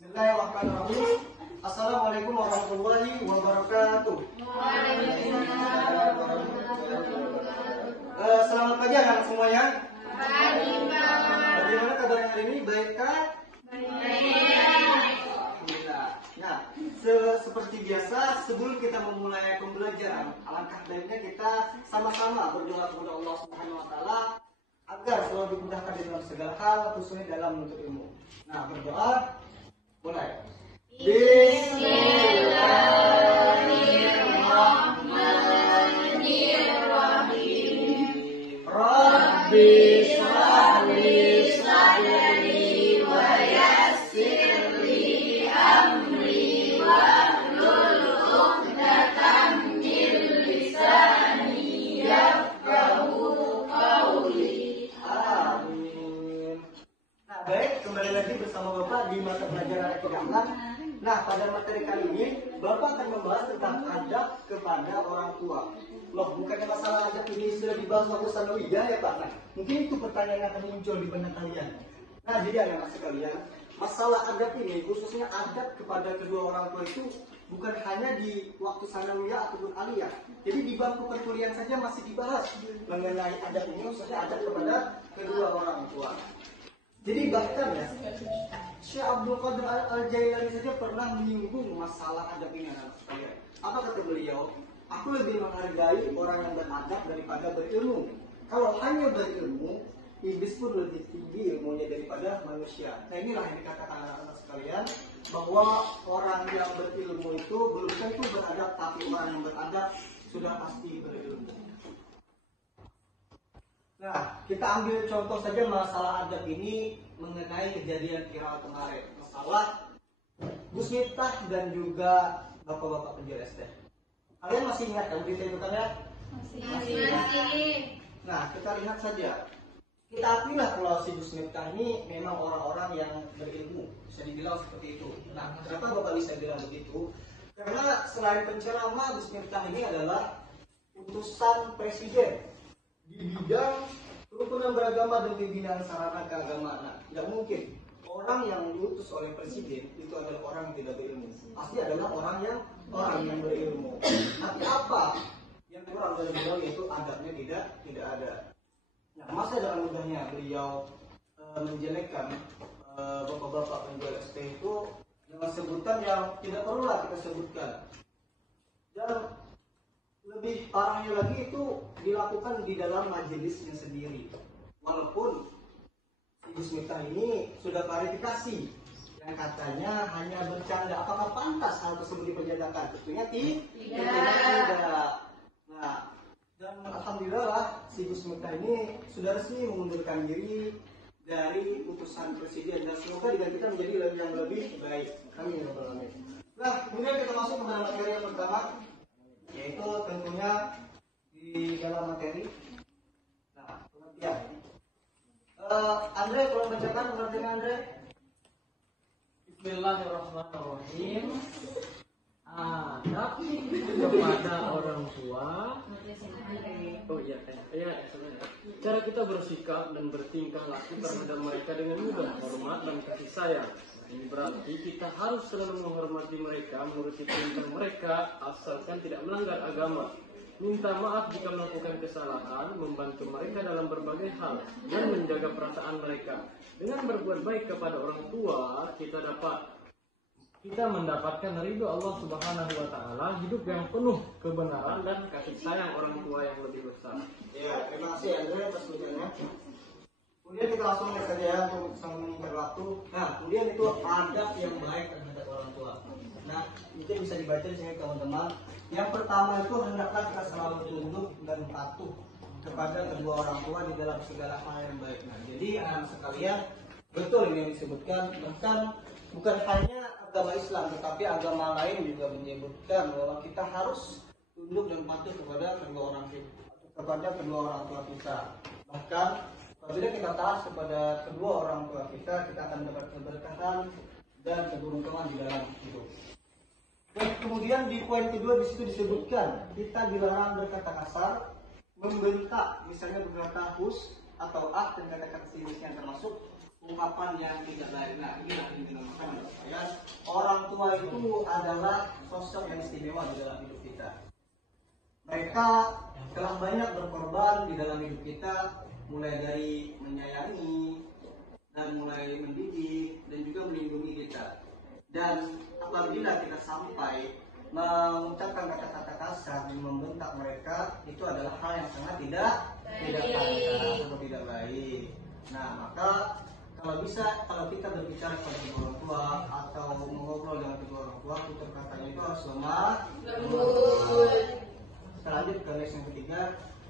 Bismillahirrahmanirrahim. Assalamualaikum warahmatullahi wabarakatuh. Selamat pagi anak semuanya. Pagi, Pak. Bagaimana kabarnya hari ini? Baik kan? Baik. Nah, seperti biasa sebelum kita memulai pembelajaran, alangkah baiknya kita sama-sama berdoa kepada Allah Subhanahu wa taala agar selalu dimudahkan di dalam segala hal, khususnya dalam menuntut ilmu. Nah, berdoa mulai. Bismillahirrahmanirrahim. Rabbi shrah li sadri wa yassir li amri wahlul 'uqdatam min lisani yafqahu qawli. Amin. Nah, baik, kembali lagi bersama Bapak di mata pelajaran Akidah. Nah, pada materi kali ini Bapak akan membahas tentang adab kepada orang tua. Loh, bukannya masalah adab ini sudah dibahas waktu sanawiyah ya Pak? Nah, mungkin itu pertanyaan yang akan muncul di benak kalian. Nah, jadi anak-anak sekalian, masalah adab ini, khususnya adab kepada kedua orang tua itu bukan hanya di waktu sanawiyah ataupun aliyah. Jadi di bangku perkuliahan saja masih dibahas mengenai adab ini, khususnya adab kepada kedua orang tua. Jadi bahkan ya, Syekh Abdul Qadir Al-Jailani saja pernah menyinggung masalah adab ini anak sekalian. Apa kata beliau? Aku lebih menghargai orang yang beradab daripada berilmu. Kalau hanya berilmu, iblis pun lebih tinggi ilmunya daripada manusia. Nah, inilah yang dikatakan anak-anak sekalian, bahwa orang yang berilmu itu belum tentu beradab, tapi orang yang beradab sudah pasti berilmu. Nah, kita ambil contoh saja masalah adab ini mengenai kejadian viral kemarin. Masalah Gus Miftah dan juga bapak-bapak penjual es teh. Kalian masih ingat kan berita itu kan ya? Masih. Nah, kita lihat saja. Kita akuilah kalau si Gus Miftah ini memang orang-orang yang berilmu, bisa dibilang seperti itu. Nah, kenapa Bapak bisa bilang begitu? Karena selain penceramah, Gus Miftah ini adalah utusan presiden di bidang kerukunan beragama dan pembinaan sarana keagamaan. Nah, tidak mungkin orang yang diutus oleh presiden itu adalah orang yang tidak berilmu. Pasti adalah orang yang berilmu. Tapi apa yang kurang dari beliau, yaitu adabnya tidak ada. Nah, masa dengan mudahnya beliau menjelekkan bapak-bapak penjual ST itu dengan sebutan yang tidak perlulah kita sebutkan. Dan lebih parahnya lagi itu dilakukan di dalam majelisnya sendiri. Walaupun Gus Miftah ini sudah klarifikasi yang katanya hanya bercanda. Apakah pantas hal tersebut diperjadakan? Tentunya tidak. Nah, dan alhamdulillah si Gus Miftah ini sudah resmi mengundurkan diri dari utusan presiden dan semoga digantikan menjadi yang lebih baik. Amin ya rabbal alamin. Nah, kemudian kita masuk kepada materi yang pertama, yaitu tentunya di dalam materi. Nah, pengertian. Andre, tolong bacakan pengertian Andre. Bismillahirrahmanirrahim. Adab kepada orang tua. Oh iya, sebenarnya. Cara kita bersikap dan bertingkah laku terhadap mereka dengan mudah, hormat dan kasih sayang. Ini berarti kita harus selalu menghormati mereka, menuruti perintah mereka, asalkan tidak melanggar agama. Minta maaf jika melakukan kesalahan, membantu mereka dalam berbagai hal, dan menjaga perasaan mereka. Dengan berbuat baik kepada orang tua, kita mendapatkan ridho Allah Subhanahu wa taala, hidup yang penuh kebenaran dan kasih sayang orang tua yang lebih besar. Ya, terima kasih Andre atas ucapannya. Kemudian kita langsung lihat saja ya untuk meningkat waktu. Nah, kemudian itu adab yang baik terhadap orang tua. Nah, itu bisa dibaca di sini teman-teman. Yang pertama itu hendaklah kita selalu tunduk dan patuh kepada kedua orang tua di dalam segala hal yang baik. Nah, jadi anak sekalian, betul ini yang disebutkan, bahkan bukan hanya agama Islam, tetapi agama lain juga menyebutkan bahwa kita harus tunduk dan patuh kepada kedua orang tua kita. Bahkan apabila kita taat kepada kedua orang tua kita akan mendapat keberkahan dan keberuntungan di dalam hidup. Dan kemudian di poin kedua di situ disebutkan kita dilarang berkata kasar, membentak, misalnya berkata hus atau dan kata-kata sejenisnya, termasuk ungkapan yang tidak baik. Nah, inilah yang dinamakan oleh saya sekalian, orang tua itu adalah sosok yang istimewa di dalam hidup kita. Mereka telah banyak berkorban di dalam hidup kita, mulai dari menyayangi dan mulai mendidik dan juga melindungi kita. Dan apabila kita sampai mengucapkan kata-kata kasar dan membentak mereka, itu adalah hal yang sangat tidak pantas atau tidak baik. Nah, maka kalau kita berbicara pada kedua orang tua atau mengobrol dengan kedua orang tua, tutur katanya itu harus lemah lembut. Kita lanjut ke lesson yang ketiga.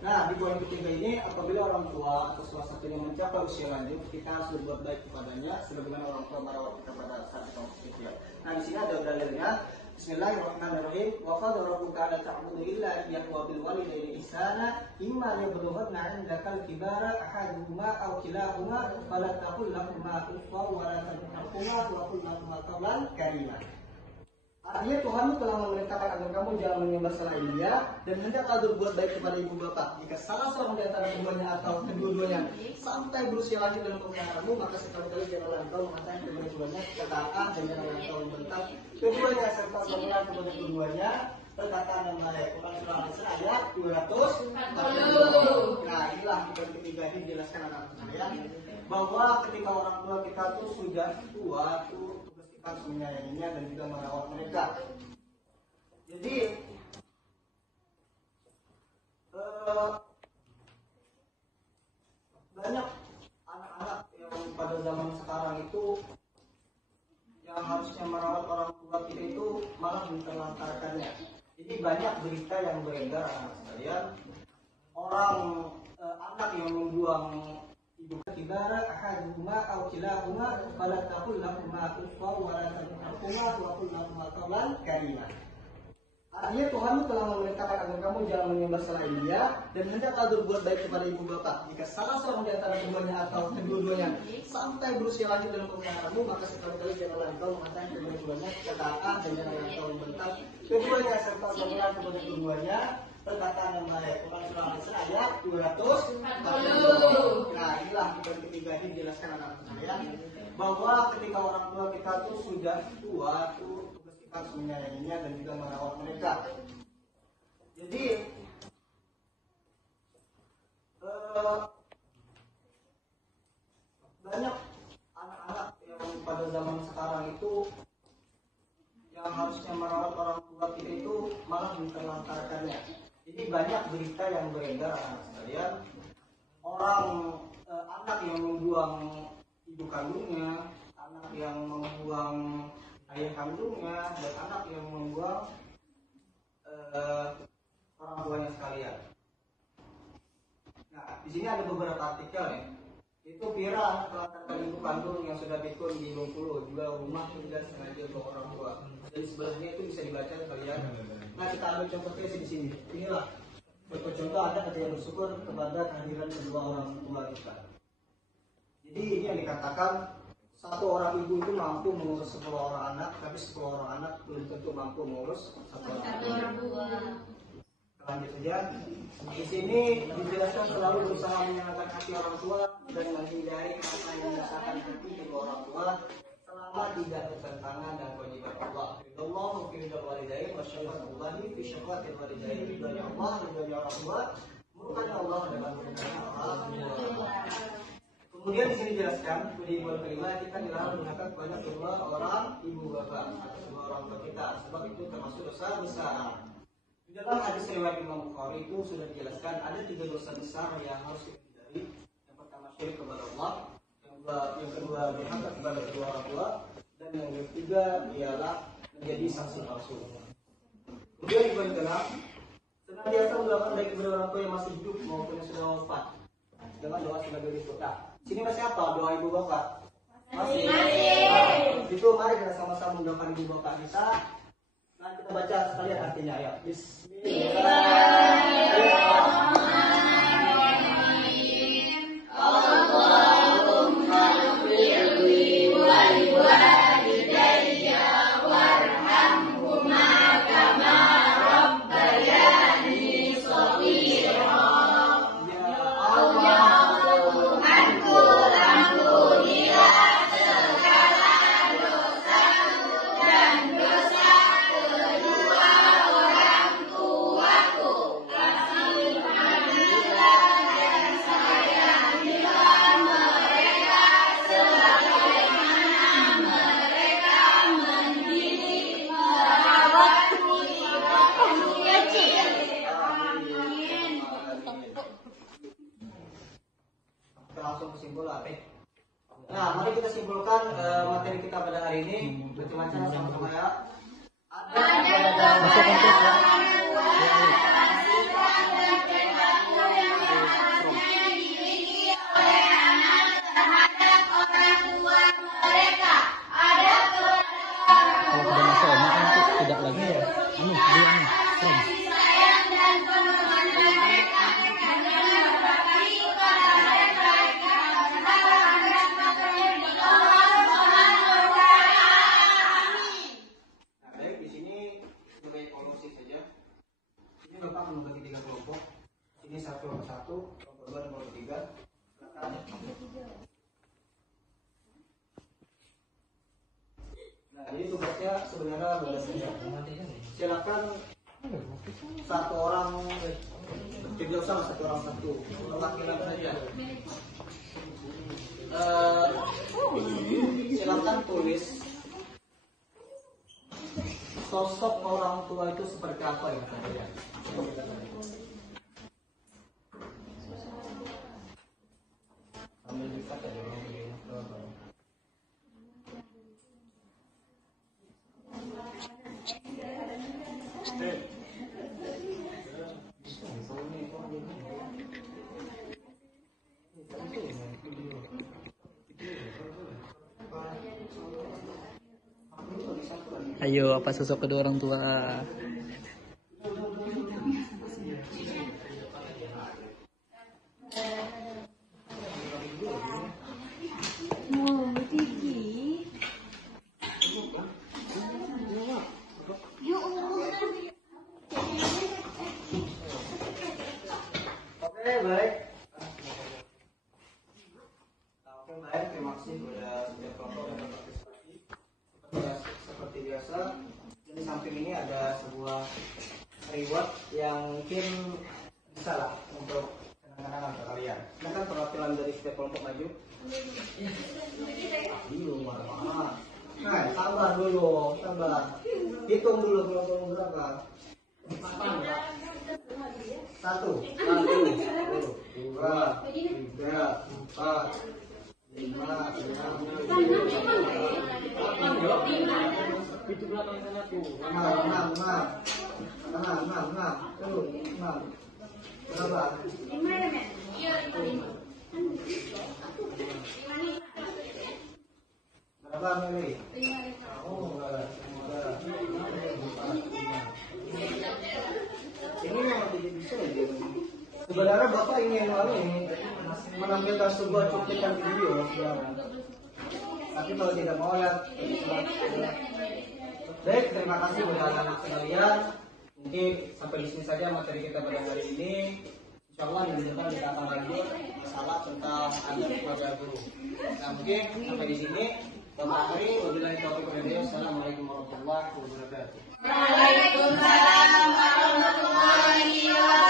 Nah, di poin ketiga ini, apabila orang tua atau salah satunya mencapai usia lanjut, kita harus berbuat baik kepadanya, sebagaimana orang tua merawat kita pada saat kita masih kecil. Nah, di sini ada dalilnya. Bismillahirrahmanirrahim. Wa qad rabbuka alla ta'budu illa iyyahu wa bil walidayni ihsana imma yablughanna 'indaka al-kibara ahaduhuma aw kilahuma fala taqul lahumā uffin wa la tanharhumā wa qul lahumā qawlan karīmā. Artinya Tuhan telah memerintahkan agar kamu jangan menyembah selain Dia dan hendaklah berbuat baik kepada ibu bapak. Jika salah seorang di antara keduanya atau kedua-duanya sampai berusia lanjut dalam pemeliharanmu, maka sekali-kali janganlah engkau mengatakan kepada keduanya kata-kata dan janganlah engkau membentak keduanya serta janganlah kepada keduanya perkataan yang baik. Quran surah Al-Isra ayat 240. Nah, inilah poin ketiga ini dijelaskan anak-anak sekalian bahwa ketika orang tua kita tuh sudah tua tuh harus menyayanginya dan juga merawat mereka. Jadi banyak anak-anak yang pada zaman sekarang itu yang harusnya merawat orang tua kita itu malah menterlantarkannya. Jadi banyak berita yang beredar anak sekalian, anak yang membuang ibu kibara ahaduhuma aw kilahuma fala taqul lahumā uffin wa la tanharhumā wa qul lahumā qawlan karīmā. Artinya Tuhan telah memerintahkan agar kamu jangan menyembah selain Dia dan hendaklah berbuat baik kepada ibu bapak. Jika salah seorang di antara keduanya atau kedua-duanya sampai berusia lanjut dalam pemeliharanmu, maka sekali-kali janganlah engkau mengatakan kepada keduanya kata-kata dan janganlah engkau membentak keduanya serta janganlah kepada keduanya perkataan yang baik. Quran surah Al-Isra ayat 240. Nah, inilah poin ketiga ini dijelaskan anak-anak sekalian bahwa ketika orang tua kita tuh sudah tua tuh tugas kita harus menyayanginya dan juga merawat mereka. Jadi banyak anak-anak yang pada zaman sekarang itu yang harusnya merawat orang tua kita itu malah menterlantarkannya. Jadi banyak berita yang beredar anak sekalian, anak yang membuang ibu kandungnya, anak yang membuang ayah kandungnya, dan anak yang membuang orang tuanya sekalian. Nah, di sini ada beberapa artikel nih. Itu viral telantarkan ibu kandung yang sudah pikun di Bengkulu, juga rumah sudah sengaja untuk orang tua. Jadi sebenarnya itu bisa dibaca kalian. Nah, kita ambil contoh case di sini. Inilah contoh ada kata yang bersyukur kepada kehadiran kedua orang tua kita. Jadi ini yang dikatakan satu orang ibu itu mampu mengurus 10 orang anak, tapi 10 orang anak belum tentu mampu mengurus satu orang tua. Lanjut saja. Di sini dijelaskan selalu berusaha menyenangkan hati orang tua dan menghindari hal yang menyusahkan hati kedua orang tua selama tidak bertentangan dengan kewajiban Allah. Allah mungkinul walidain wa syafa'atullahi fi syafa'atil walidain, ridhonya Allah, ridhonya orang tua, murkanya Allah dalam murkanya orang tua. Kemudian di sini dijelaskan di poin kelima kita dilarang menggunakan kepada kedua orang ibu bapak atau kedua orang tua kita, sebab itu termasuk dosa besar. Di dalam hadis riwayat Imam Bukhari itu sudah dijelaskan ada 3 dosa besar yang harus kita hindari. Yang pertama syirik kepada Allah, yang kedua durhaka kepada kedua orang tua, dan yang ketiga ialah menjadi saksi palsu. Kemudian di poin ke-6, senantiasa mendoakan baik kepada orang tua yang masih hidup maupun yang sudah wafat dengan doa sebagai berikut. Nah, sini masih apa doa ibu bapak? Masih. Itu mari kita sama-sama mendoakan ibu bapak kita. Nah, kita baca sekalian artinya ya. Bismillahirrahmanirrahim. Allahumma ighfirli wa liwalidayya warhamhuma kama rabbayani shaghira. Ya Allah, ampuni segala dosa materi kita pada hari ini. Baca-baca sama-sama ya. Tidak lagi ya. Ini dia nih. Bapak membagi 3 kelompok. Ini 1 kelompok 1, kelompok 2 dan kelompok 3. Nah, ini tugasnya sebenarnya berbeda. Silakan satu orang, tidak usah satu orang satu, laki-laki saja. Silakan tulis sosok orang tua itu seperti apa ya kalian? Ayo, apa sosok kedua orang tua? Oke, baik. Oke, baik. Terima kasih kepada setiap kelompok yang berpartisipasi. Seperti biasa, di samping ini ada sebuah reward yang mungkin bisa lah untuk kenang-kenangan untuk kalian. Silakan perwakilan dari setiap kelompok maju. Belum marah-marah. Nah, sabar dulu, sabar. Hitung dulu kelompok berapa. 1, 2, 3, 4, 5, 6. Berapa? Berapa Meli? Oh, enggak. Ini memang tidak bisa ya. Sebenarnya Bapak ingin menampilkan sebuah cuplikan video sebenarnya. Tapi kalau tidak mau lihat. Baik, terima kasih kepada anak-anak sekalian. Mungkin sampai di sini saja materi kita pada hari ini. Insya Allah di depan kita akan lanjut masalah tentang adab kepada guru. Nah, mungkin sampai di sini. Bapak Ari, wabillahi taufiq wal hidayah. Assalamualaikum warahmatullahi wabarakatuh. Waalaikumsalam warahmatullahi wabarakatuh.